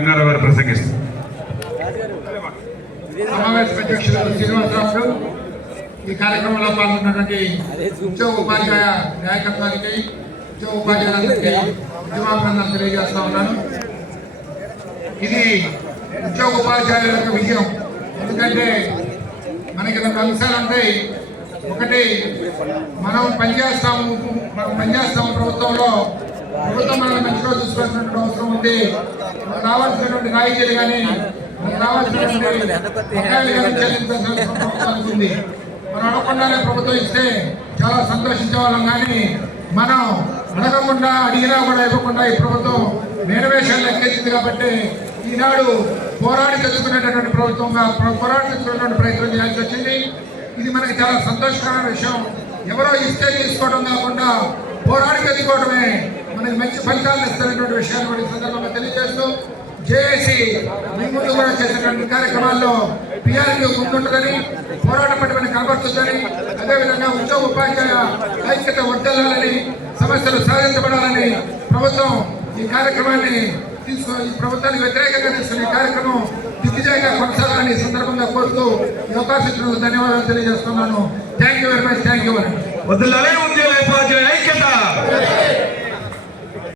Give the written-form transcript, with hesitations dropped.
రంగారావు గారు ప్రసంగిస్తారు. సమావేశ అధ్యక్షులు శ్రీనివాసరావు ఈ కార్యక్రమంలో పాల్గొన్నటువంటి ఉద్యోగ ఉపాధ్యాయ నాయకత్వానికి ఉద్యోగ ఉపాధ్యాయులందరికీ ఉద్యమాభినందనలు తెలియజేస్తా ఉన్నాను. ఇది ఉద్యోగ ఉపాధ్యాయుల యొక్క విజయం. ఎందుకంటే మనకి రెండు అంశాలు ఉంటాయి. ఒకటి, మనం పనిచేస్తాము ప్రభుత్వంలో మనల్ని మంచిగా చూసుకోవాల్సినటువంటి అవసరం ఉంది. మనకు రావాల్సినటువంటి రాయితీలు కానీ మనకు రావాల్సినటువంటి చెల్లించాల్సిన ఉంది. మనం అడగకుండానే ప్రభుత్వం ఇస్తే చాలా సంతోషించే వాళ్ళం. కానీ మనం అడగకుండా అడిగినా కూడా ఇవ్వకుండా ఈ ప్రభుత్వం మేనవేషాలు లెక్కేసింది. కాబట్టి ఈనాడు పోరాడి తెచ్చుకునేటటువంటి ప్రభుత్వంగా పోరాడి తెచ్చుకునేటువంటి ప్రయత్నం చేయాల్సి వచ్చింది. ఇది మనకి చాలా సంతోషకరమైన విషయం. ఎవరో ఇస్తే తీసుకోవడం కాకుండా పోరాడి తెచ్చుకోవడమే మనకి మంచి ఫలితాలను ఇస్తున్నటువంటి విషయాన్ని కూడా ఈ సందర్భంగా తెలియజేస్తూ, జేఏసీ మీ ముందు కూడా చేసినటువంటి కార్యక్రమాల్లో పిఆర్కి ముందుంటుందని, పోరాట పట్టుబడి కనబడుతుందని, అదేవిధంగా ఉద్యోగ ఉపాధ్యాయ ఐక్యత వర్ధిల్లాలని, సమస్యలు సాధించబడాలని ప్రభుత్వం ఈ కార్యక్రమాన్ని ఈ ప్రభుత్వానికి వ్యతిరేకంగా తీసుకునే కార్యక్రమం దిగ్విజయంగా కొనసాగాలని సందర్భంగా కోరుతూ ఈ అవకాశం ఇచ్చినందుకు ధన్యవాదాలు తెలియజేస్తున్నాను. Thank you very much. Thank you. ఉద్యోగ ఉపాధ్యాయ ఐక్యత.